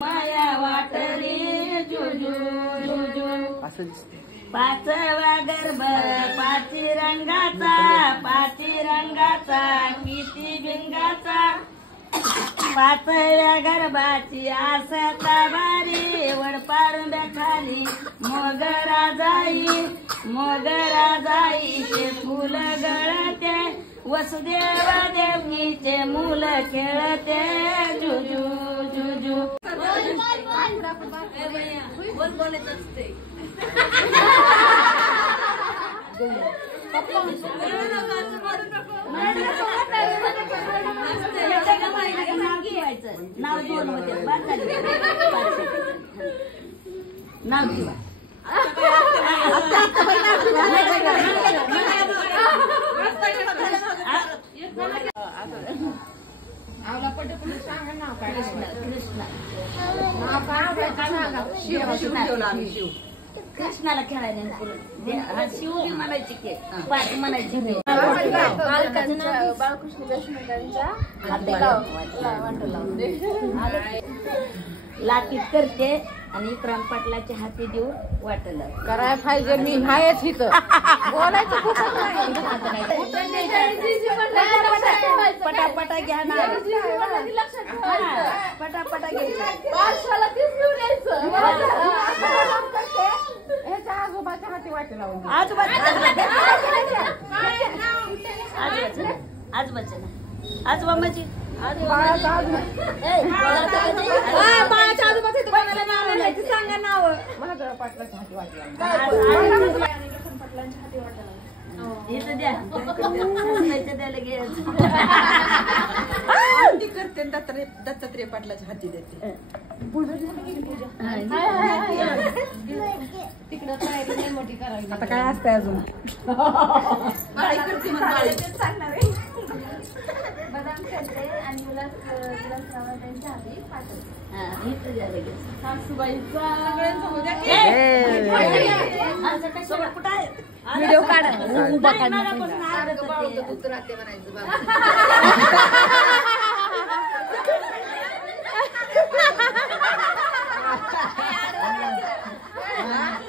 माया वाटली जुजू जुजू पाचवा गर्भ पाची रंगाचा किती भिंगाचा पाचव्या गर्भाची आसता बारी वडपारुंब्या खाली मोगरा जाई ते फुल गळते वसुदेव देवकीचे मूल खेळते जुजू जुजू नाव दोन होते नाव किंवा कृष्णाला खेळायला शिव बी म्हणायची की पाच म्हणायची बाळकृष्ण देशमुखांच्या लाकीत करते आणि विक्रांत पाटलाच्या हाती देऊन वाटलं कराय पाहिजे मी हायच इथं बोलायचं पटापटा घ्या ना पटापटा ह्याच्या आजोबाच्या हाती वाटे लावून आजोबा म्हणजे बाळाच्या आजोबाच्या सांगा नाव माझ्या पाटलाच्या हाती वाटे पाटलांच्या हाती वाटे इथं द्या द्यायला घ्यायचं करते दत्तात्रय पाटलाच्या हाती देते तिकडं तयारी मोठी करावी आता काय असतंय अजून सांगणार आहे बदाम करते आणि त्यांच्या हाती पाठवते सासूबाईचा व्हिडिओ काढा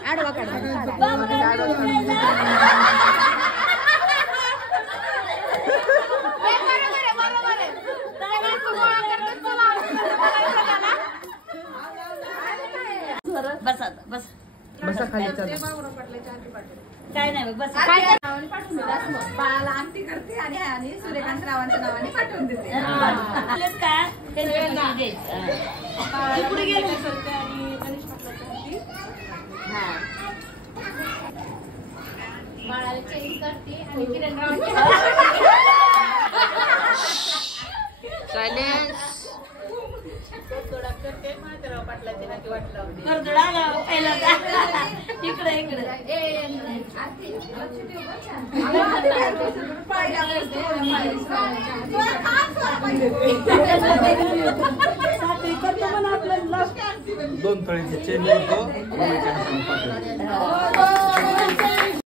आडवा काढा बस काय नाही बस नावाने पाठवून देते बाळाला आमटी करते आणि सूर्यकांत रावांच्या नावाने पाठवून देते काय पुढे गेले करते आणि गणेश पाटलाच्या बाळाला चेंज करते आणि किरण करते महादेवराव पाटलाचे नाती वाट इकडे इकडे दोन तळीचे चेंज होतो